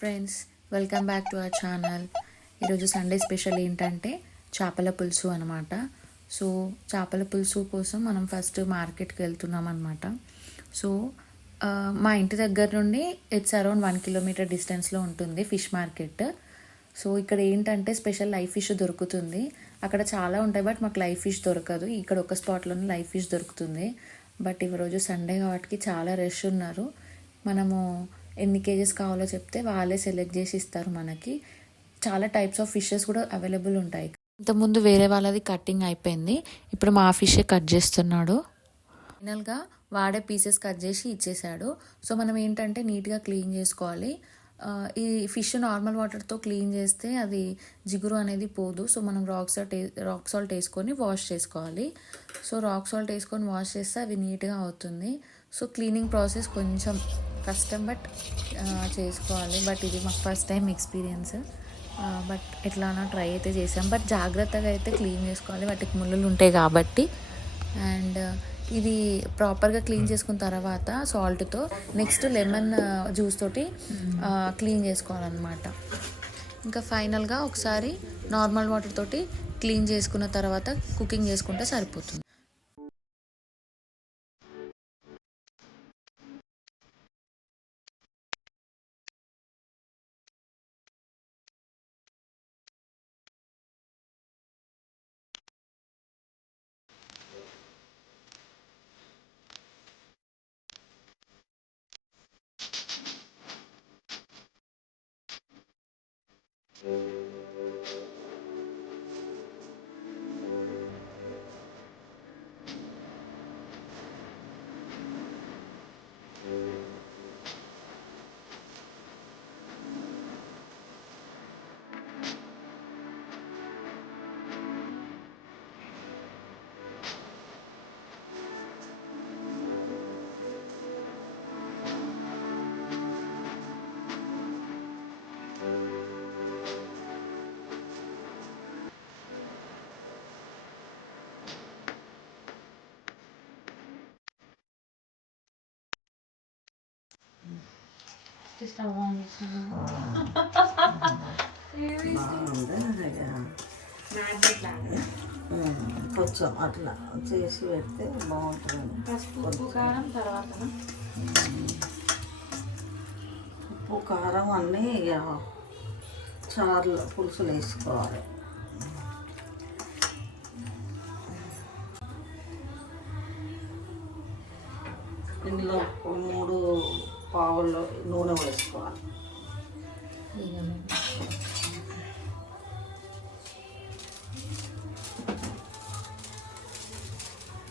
Friends, welcome back to our channel. ఈరోజు Sunday special ఏంటంటే చేపల పులుసు అనమాట. సో చేపల పులుసు కోసం మనం ఫస్ట్ మార్కెట్కి వెళ్తున్నాం అనమాట. సో మా ఇంటి దగ్గర నుండి ఇట్స్ అరౌండ్ 1 కిలోమీటర్ డిస్టెన్స్లో ఉంటుంది ఫిష్ మార్కెట్. సో ఇక్కడ ఏంటంటే స్పెషల్ లైవ్ ఫిష్ దొరుకుతుంది. అక్కడ చాలా ఉంటాయి బట్ మాకు లైవ్ ఫిష్ దొరకదు. ఇక్కడ ఒక స్పాట్లోనే లైవ్ ఫిష్ దొరుకుతుంది. బట్ ఈరోజు సండే కాబట్టి చాలా రష్ ఉన్నారు. మనము ఎన్ని కేజెస్ కావాలో చెప్తే వాళ్ళే సెలెక్ట్ చేసి ఇస్తారు మనకి. చాలా టైప్స్ ఆఫ్ ఫిషెస్ కూడా అవైలబుల్ ఉంటాయి. ఇంతకుముందు వేరే వాళ్ళది కట్టింగ్ అయిపోయింది, ఇప్పుడు మా ఫిషే కట్ చేస్తున్నాడు. ఫైనల్గా వాడే పీసెస్ కట్ చేసి ఇచ్చేసాడు. సో మనం ఏంటంటే నీట్గా క్లీన్ చేసుకోవాలి. ఈ ఫిష్ నార్మల్ వాటర్తో క్లీన్ చేస్తే అది జిగురు అనేది పోదు. సో మనం రాక్ సాల్ట్ వేసుకొని వాష్ చేసుకోవాలి. సో రాక్ సాల్ట్ వేసుకొని వాష్ చేస్తే అవి నీట్గా అవుతుంది. సో క్లీనింగ్ ప్రాసెస్ కొంచెం కష్టం బట్ చేసుకోవాలి. బట్ ఇది మాకు ఫస్ట్ టైం ఎక్స్పీరియన్స్. బట్ ఎట్లానో ట్రై అయితే చేసాం. బట్ జాగ్రత్తగా అయితే క్లీన్ చేసుకోవాలి, వాటికి ముళ్ళులు ఉంటాయి కాబట్టి. అండ్ ఇది ప్రాపర్గా క్లీన్ చేసుకున్న తర్వాత సాల్ట్తో నెక్స్ట్ లెమన్ జ్యూస్ తోటి క్లీన్ చేసుకోవాలన్నమాట. ఇంకా ఫైనల్గా ఒకసారి నార్మల్ వాటర్ తోటి క్లీన్ చేసుకున్న తర్వాత కుకింగ్ చేసుకుంటే సరిపోతుంది. కొంచెం అట్లా చేసి పెడితే బాగుంటుంది. ఉప్పు కారం తర్వాత ఉప్పు కారం అన్నీ చారులో పులుసులు వేసుకోవాలి. ఇందులో 3 పావుల్లో నూనె వేసుకోవాలి.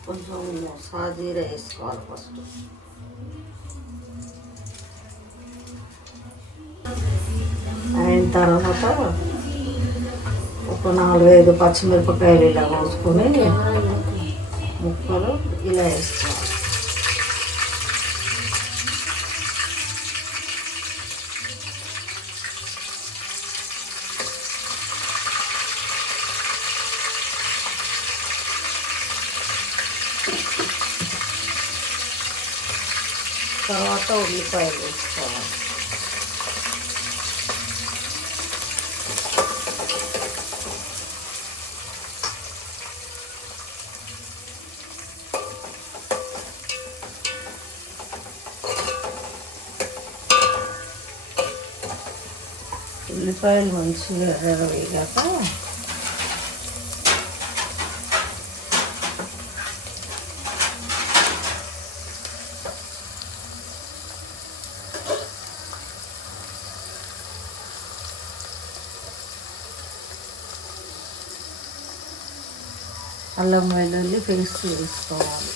కొంచెం సాజీరా వేసుకోవాలి ఫస్ట్. అయిన తర్వాత ఒక 4-5 పచ్చిమిరపకాయలు ఇలా కోసుకొని ముక్కలు ఇలా వేసుకోవాలి. తర్వాత ఉల్లిపాయలు వేసుకోవాలి. ఉల్లిపాయలు మంచిగా వేగాక అల్లం వెల్లుల్లి పేస్ట్ వేసుకోవాలి.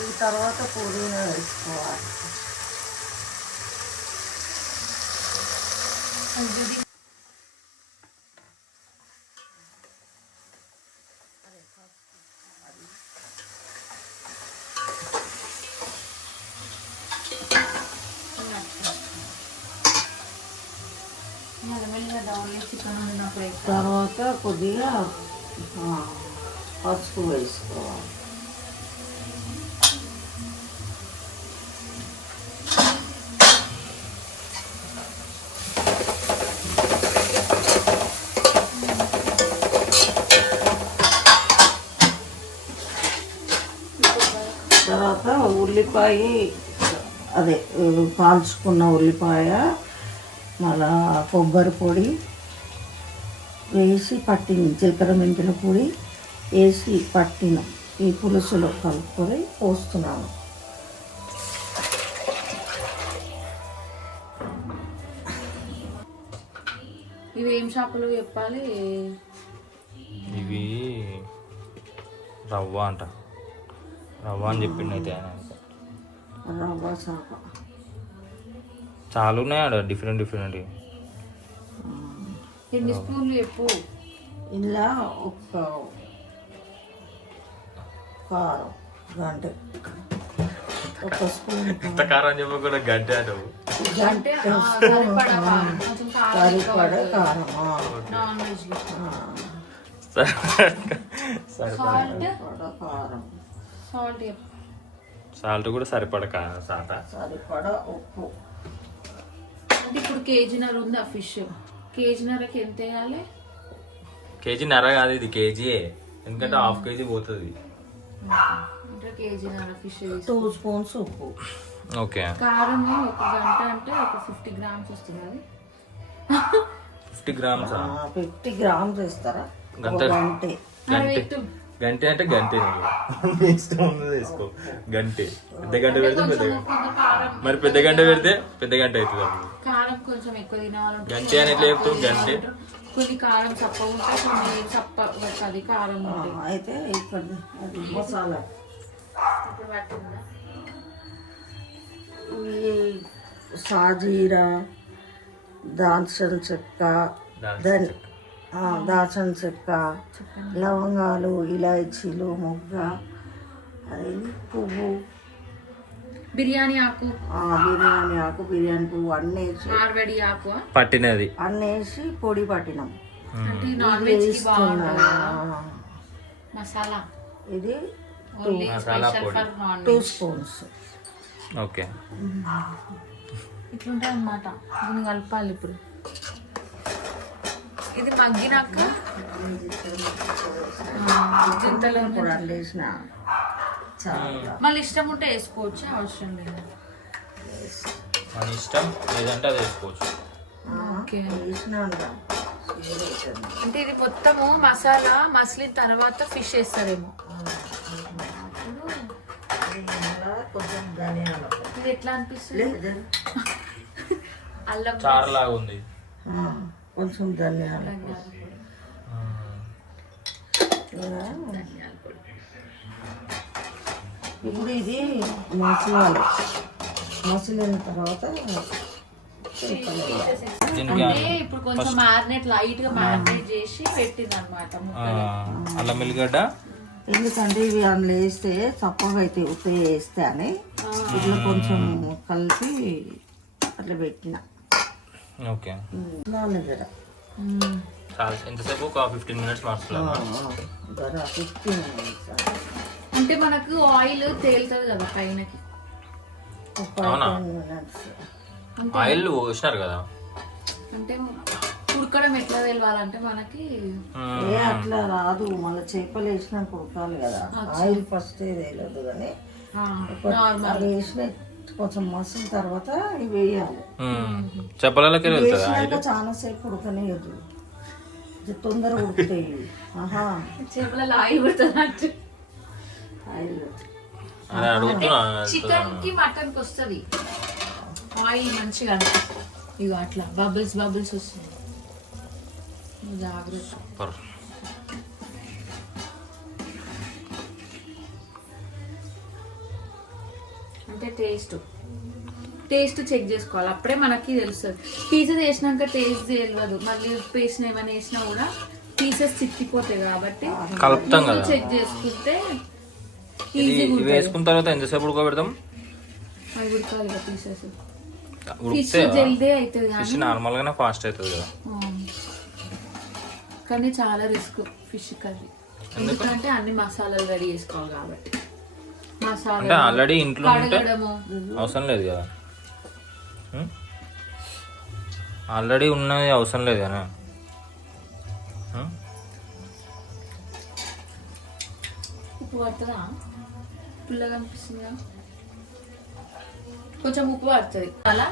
ఈ తర్వాత పుదీనా వేసుకోవాలి. మెల్లమెల్లగా ఓన్లీ చికెన్ వండినప్పుడు తర్వాత కొద్దిగా పసుపు వేసుకోవాలి. తర్వాత ఉల్లిపాయ అదే కాల్చుకున్న ఉల్లిపాయ మళ్ళా కొబ్బరి పొడి వేసి పట్టిన జీలకర్ర మెంతుల పొడి వేసి పట్టిన ఈ పులుసులో కలుపుకొని పోస్తున్నాను. ఇవి ఏం చేపలు చెప్పాలి? ఇవి రవ్వ అంట, రవ్వ అని చెప్పిండు అయితే ఆయన. రవ్వ చేప చాలా ఉన్నాయి ఆడ డిఫరెంట్ డిఫరెంట్. ఎన్ని స్పూన్లు చెప్పు. ఇలా ఒక కారం గంట, ఒక స్పూన్ ఎంత కారం చెప్పకుండా గంట అంటావు. అంటే కొంచెం కారం సరిపడ కారం, నాన్ వెజ్ సాల్ట్ సరిపడ కారం, సాల్ట్ చెప్పు. సాల్ట్ కూడా సరిపడ సాట. సరిపడ ఉప్పు. అంటే ఇప్పుడు కేజీన్నర ఉంది ఆ ఫిష్, కేజీన్నరకి ఎంత వేయాలి? కేజీన్నర కాదు, ఇది కేజీయే, ఎందుకంటే హాఫ్ కేజీ పోతుంది. అంటే కేజీన్నర ఫిష్ 2 స్పూన్స్ ఉప్పు. ఓకే. కారం ఒక గంట అంటే ఒక 50 గ్రామ్స్ వస్తుంది. అది 50 గ్రామ్స్ 50 గ్రామ్స్ వేస్తారా? గంట గంటే. గంటే అంటే గంటే ఇష్టం ఉన్నది వేసుకో. గంటే పెద్ద గంట పెడితే పెద్ద గంట, మరి పెద్ద గంట పెడితే పెద్ద గంట అవుతుంది. కారం కొంచెం ఎక్కువ తినాలంటే గంటే అని ఎట్లా చెప్తావు? గంటే కొన్ని కారం చప్ప ఉంటాయి, కొన్ని చప్ప అది కారం ఉంటాయి. అయితే ఇక్కడ అది మసాలా ఇప్పుడు పట్టిందా? ఈ సాజీరా, దాల్చిన చెక్క, దాల్చిన చెక్క, లవంగాలు, ఇలాచీలు, మొగ్గ, అది పువ్వు, బిర్యానీ ఆకు, బిర్యానీ ఆకు, బిర్యానీ పువ్వు అన్నీ వేసి మార్వడి ఆకు పట్టినది అన్నీ వేసి పొడి పట్టినాం. అంటే నాన్ వెజ్ కి బాగుంటుంది మసాలా. ఇది మసాలా పొడి 2 స్పూన్స్. ఓకే. ఇట్లుంటాయి అన్నమాట. దీన్ని కలపాలి. ఇప్పుడు ఇది మగ్గినాక చింతలో పొడి వేసిన మళ్ళీ ఇష్టం ఉంటే వేసుకోవచ్చు, అవసరం లేదు. మన ఇష్టం, లేదంటే అది వేసుకోవచ్చు. ఓకే. వేసినాను. అంటే ఇది మొత్తము మసాలా మసిలిన తర్వాత ఫిష్ వేస్తారేమో. కొంచెం ధనియాలు. ఇది ఎట్లా అనిపిస్తుంది? అల్లం చారులాగా ఉంది. కొంచెం ధనియాలు. ఇప్పుడు ఇది మసాలా మసిలిన తర్వాత అంటే ఇప్పుడు కొంచెం మ్యారినేట్ లైట్ గా మ్యారినేట్ చేసి పెట్టింది అనమాట. అల్లం ఎల్లిగడ్డ, ఎందుకంటే ఇవి అందులో వేస్తే చప్పగా అయితే ఉప్పు వేస్తే అని ఇట్లా కొంచెం కలిపి అట్లా పెట్టిన. ఓకే. జర ఎంతసేపు? ఒక 15 మినిట్స్ మసాలా. 15 minutes. అంటే మనకు ఆయిల్ తేలుతుంది కదా పైనకి. అవునా? 10 minutes. ఆయిల్ పోసినారు కదా. అంటే ఉడకడం ఎట్లా తెలవాలంటే మనకి అట్లా రాదు, మళ్ళీ చేపలు వేసినాక ఉడకాలి కదా. ఆయిల్ ఫస్ట్ తెలియదు కానీ అది వేసిన కొంచెం మసిన తర్వాత ఇవి వేయాలి. చెప్పలకి వేసినాక చాలా సేపు ఉడకనేయదు, తొందర ఉడుకుతాయి. చేపలలో ఆయిల్ పడుతుంది. ఆయిల్ చికెన్ కి మటన్ కి వస్తుంది ఆయిల్ మంచిగా. ఇగో అట్లా బబుల్స్ బబుల్స్ వస్తుంది. జాగ్రత్త. సూపర్. అంటే టేస్ట్ చెక్ చేసుకోవాలి, అప్పుడే మనకి తెలుస్తుంది. పీసెస్ వేసినాక టేస్ట్ తెలియదు. మళ్ళీ ఉప్పు వేసిన ఏమైనా వేసినా కూడా పీసెస్ చిక్కిపోతాయి కాబట్టి కలుపుతాం కదా. చెక్ చేసుకుంటే ఇవి వేసుకున్న తర్వాత ఎంతసేపు ఉడకబెడతాం? అవి ఉడకాలి పీసెస్ ఫిష్ ఉడికితే జల్దీ అవుతుంది ఫిష్ కానీ నార్మల్ గానే ఫాస్ట్ అవుతుంది కదా. కానీ చాలా రిస్క్ ఫిష్ కర్రీ, ఎందుకంటే అన్ని మసాలాలు రెడీ చేసుకోవాలి కాబట్టి. అంటే మసాలా ఆల్రెడీ ఇంట్లో ఉంటే కడగడము, అవసరం లేదు కదా. ఆల్రెడీ ఉన్నది అవసరం లేదు కదా. ఉప్పు పడుతుందా? పుల్లగా అనిపిస్తుందా? కొంచెం ఉప్పు పడుతుంది అలా,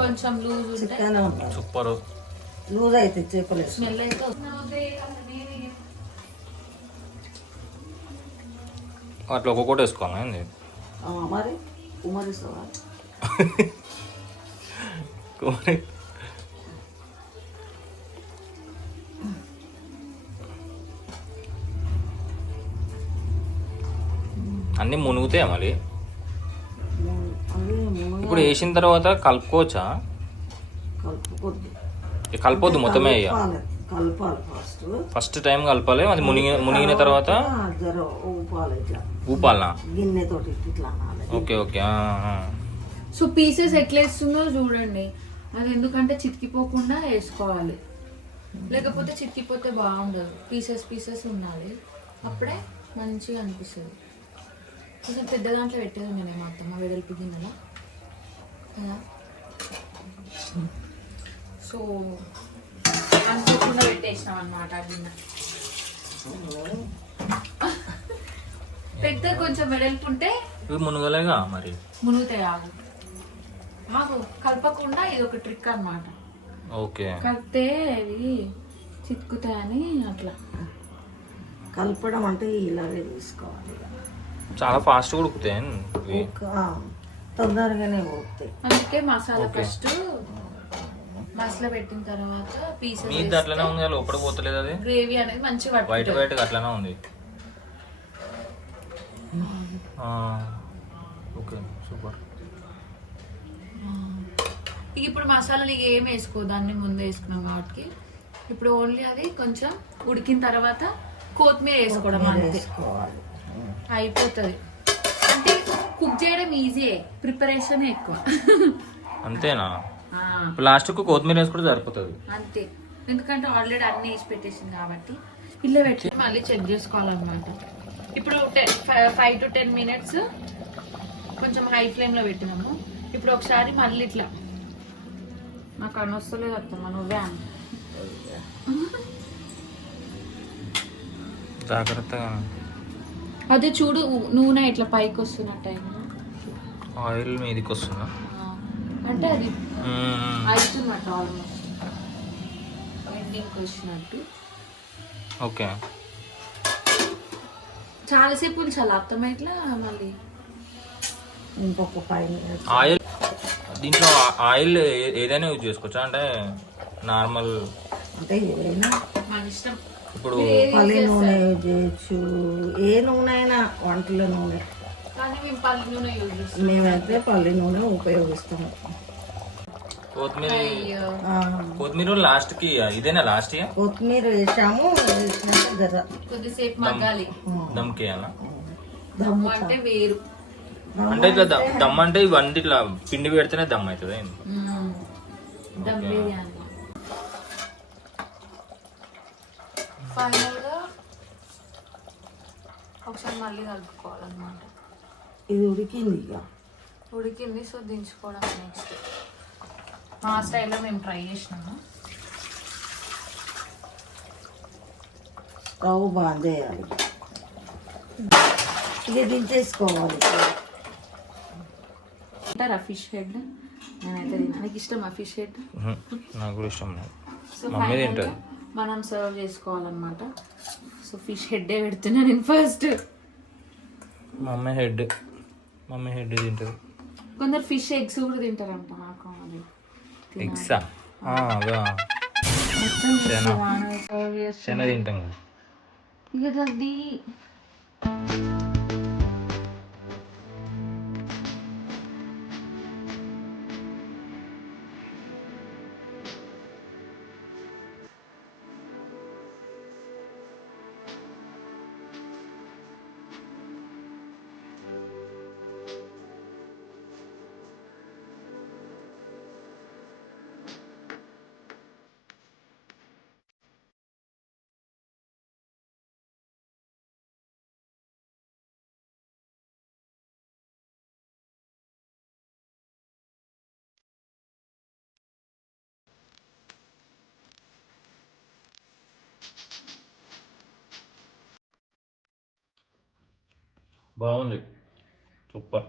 కొంచెం లూజ్ ఉంటే చికెన్ ఉంటుంది సూపర్. లూజ్ అయితే చేపలు వేసుకో. స్మెల్ అయితే వస్తుంది. అట్లా ఒక్కొక్కటి వేసుకోవాలా ఏంది? మరి ఉమరిస్తావా? అన్నీ మునుగుతాయా మళ్ళీ? అది ఇప్పుడు వేసిన తర్వాత కలుపుకోవచ్చా? కలుపుకొద్దు, కలపొద్దు మొత్తమే ఇక. కలపాలి ఫస్ట్ టైం కలపాలి, అది మునిగిన తర్వాత జర ఊపాలి ఇట్లా ఊపాలనా? గిన్నెతోటి ఇట్లా అనాలి. Okay okay. సో పీసెస్ ఎట్లా వేస్తుందో చూడండి, అది ఎందుకంటే చితికిపోకుండా వేసుకోవాలి, లేకపోతే చితికిపోతే బాగుండదు. పీసెస్ పీసెస్ ఉండాలి, అప్పుడే మంచిగా అనిపిస్తుంది. కొంచెం పెద్ద దాంట్లో పెట్టేది నేను అత్తమ్మ వెడల్పు గిన్నెలో కదా. సో అనుకోకుండా పెట్టేసినాం అనమాట ఆ గిన్నె. పెద్ద కొంచెం వెడల్పు ఉంటే ఇవి మునగలేగా మరి. మునుగుతాయి. ఆగు ఆగు, కలపకుండా ఇది ఒక ట్రిక్ అన్నమాట. ఓకే. కలిపితే అవి చిక్కుతాయని అట్లా. కలపడం అంటే ఇలాగే తీసుకోవాలి. చాలా ఫాస్ట్ ఉడుకుతాయి ఇవి. తొందరగానే ఉడుకుతాయి. అందుకే మసాలా ఫస్ట్ మసాలా పెట్టిన తర్వాత పీసెస్ మీది అట్లనే ఉంది కదా, లోపల పోతలేదు అది. గ్రేవీ అనేది మంచిగా వైట్ పట్టుకుంటుంది. వైట్ అట్లనే ఉంది. Okay super. ఇక ఇప్పుడు మసాలాలు ఇక ఏం వేసుకోదు, అన్ని ముందే వేసుకున్నాం కాబట్టి ఇప్పుడు ఓన్లీ అది కొంచెం ఉడికిన తర్వాత కొత్తిమీర వేసుకోవడం అంతే, వేసుకోవాలి. అయిపోతుంది. అంటే కుక్ చేయడం ఈజీయే, ప్రిపరేషన్ ఎక్కువ. అంతేనా? ఆ, లాస్ట్కు కొత్తిమీర వేసుకుంటే సరిపోతుంది. అంతే, ఎందుకంటే ఆల్రెడీ అన్ని వేసి పెట్టేసింది కాబట్టి. ఇల్లు పెట్టి మళ్ళీ చెక్ చేసుకోవాలన్నమాట. ఇప్పుడు 5 to 10 minutes కొంచెం హై ఫ్లేమ్లో పెట్టినాము. ఇప్పుడు ఒకసారి మళ్ళీ ఇట్లా, నాకు అనొస్తలేదు అత్తమ్మ, నువ్వే అన్న. జాగ్రత్తగా. అదే చూడు, నూనె ఇట్లా పైకి వస్తున్నట్టు ఆయిల్ మీదకి వస్తుందా? అంటే అది అవుతున్నట్టు, ఆల్మోస్ట్ ఎండింగ్కి వచ్చినట్టు. ఓకే. చాలాసేపు ఉంచాలి అత్తమ్మ ఇట్లా మళ్ళీ. ఇంకొక 5 minutes. ఆయిల్ దీంట్లో ఆయిల్ ఏదైనా యూజ్ చేసుకోవచ్చా? అంటే నార్మల్ అంటే ఏదైనా మన ఇష్టం. ఇప్పుడు పల్లి నూనె యూజ్ చేయొచ్చు, ఏ నూనె అయినా, వంటల నూనె. కానీ మేము పల్లి నూనె యూజ్ చేస్తాం. మేమైతే పల్లి నూనె ఉపయోగిస్తాము. కొత్తిమీర ఆ, కొత్తిమీర లాస్ట్ కి ఇదేనా లాస్ట్ ఇయర్ కొత్తిమీర వేసాము, వేసినాక జర కొద్దిసేపు మగ్గాలి. దమ్కి అలా. దమ్ము అంటే వేరు. అంటే ఇట్లా దమ్ అంటే ఇవన్నీ ఇట్లా పిండి పెడితేనే దమ్ అవుతుంది. దమ్ బిర్యానీ. ఫైనల్గా ఒకసారి మళ్ళీ కలుపుకోవాలన్నమాట. ఇది ఉడికింది ఇక. ఉడికింది, సో దించుకోవడం నెక్స్ట్. మా స్టైల్లో మేము ట్రై చేసినాము. స్టవ్ బాగా చేయాలి, ఇది దించేసుకోవాలి. అంటారా ఫిష్ హెడ్? నేనైతే నాకు ఇష్టం ఆ ఫిష్ హెడ్. నాకు కూడా ఇష్టం లేదు. సో మమ్మీ ఫైనల్గా తింటుంది. మనం సర్వ్ చేసుకోవాలన్నమాట. సో ఫిష్ హెడ్డే పెడుతున్నా నేను ఫస్ట్. మమ్మీ హెడ్ తింటుంది. కొందరు ఫిష్ ఎగ్స్ కూడా తింటారంట. నాకు అది ఎగ్సా? అవా మొత్తం సర్వ్ చేస్తున్నా. శన తింటాం కదా. ఇక అది బాగుంది సూపర్